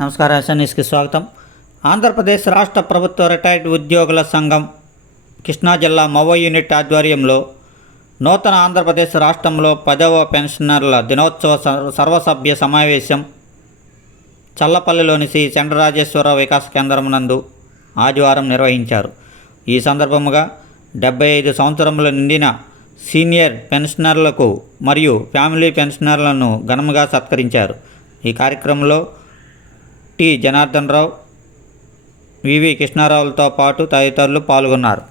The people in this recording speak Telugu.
నమస్కారం. ఎస్ఎన్ఎస్కి స్వాగతం. ఆంధ్రప్రదేశ్ రాష్ట్ర ప్రభుత్వ రిటైర్డ్ ఉద్యోగుల సంఘం కృష్ణా జిల్లా మవ యూనిట్ ఆధ్వర్యంలో నూతన ఆంధ్రప్రదేశ్ రాష్ట్రంలో 10వ పెన్షనర్ల దినోత్సవ సర్వసభ్య సమావేశం చల్లపల్లిలోని శ్రీ చంద్రరాజేశ్వర వికాస కేంద్రం నందు ఆదివారం నిర్వహించారు. ఈ సందర్భంగా 75 సంవత్సరములు నిండిన సీనియర్ పెన్షనర్లకు మరియు ఫ్యామిలీ పెన్షనర్లను ఘనంగా సత్కరించారు. ఈ కార్యక్రమంలో టి జనార్దన్ రావు, వివి కృష్ణారావులతో పాటు తదితరులు పాల్గొన్నారు.